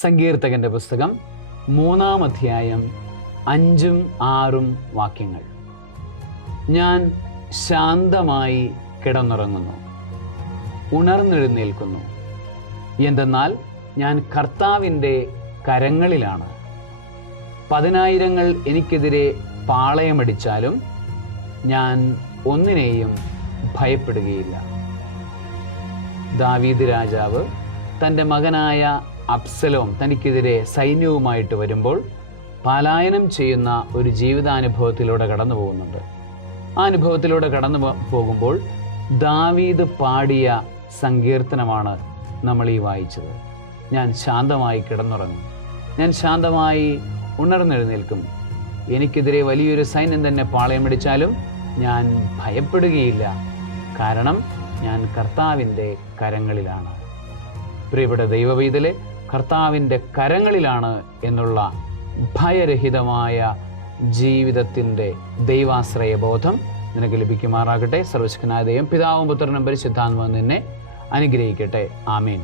സങ്കീർത്തകൻ്റെ പുസ്തകം 3-ാം അധ്യായം 5ഉം 6ഉം വാക്യങ്ങൾ. ഞാൻ ശാന്തമായി കിടന്നുറങ്ങുന്നു, ഉണർന്നെഴുന്നേൽക്കുന്നു. എന്തെന്നാൽ ഞാൻ കർത്താവിൻ്റെ കരങ്ങളിലാണ്. 10,000 എനിക്കെതിരെ പാളയമടിച്ചാലും ഞാൻ ഒന്നിനെയും ഭയപ്പെടുകയില്ല. ദാവീദ് രാജാവ് തൻ്റെ മകനായ അബ്സലോം തനിക്കെതിരെ സൈന്യവുമായിട്ട് വരുമ്പോൾ പലായനം ചെയ്യുന്ന ഒരു ജീവിതാനുഭവത്തിലൂടെ കടന്നു പോകുന്നുണ്ട്. ആ അനുഭവത്തിലൂടെ കടന്നു പോകുമ്പോൾ ദാവീദ് പാടിയ സങ്കീർത്തനമാണ് നമ്മൾ ഈ വായിച്ചത്. ഞാൻ ശാന്തമായി കിടന്നുറങ്ങും, ഞാൻ ശാന്തമായി ഉണർന്നെഴുന്നേൽക്കും. എനിക്കെതിരെ വലിയൊരു സൈന്യം തന്നെ പാളയമടിച്ചാലും ഞാൻ ഭയപ്പെടുകയില്ല, കാരണം ഞാൻ കർത്താവിൻ്റെ കരങ്ങളിലാണ്. പ്രിയപ്പെട്ട ദൈവവൈതലെ, കർത്താവിൻ്റെ കരങ്ങളിലാണ് എന്നുള്ള ഭയരഹിതമായ ജീവിതത്തിൻ്റെ ദൈവാശ്രയ ബോധം നിനക്ക് ലഭിക്കുമാറാകട്ടെ. സർവശക്തനായ ദൈവം പിതാവും പുത്രനും പരിശുദ്ധാത്മാവും നിന്നെ അനുഗ്രഹിക്കട്ടെ. ആമേൻ.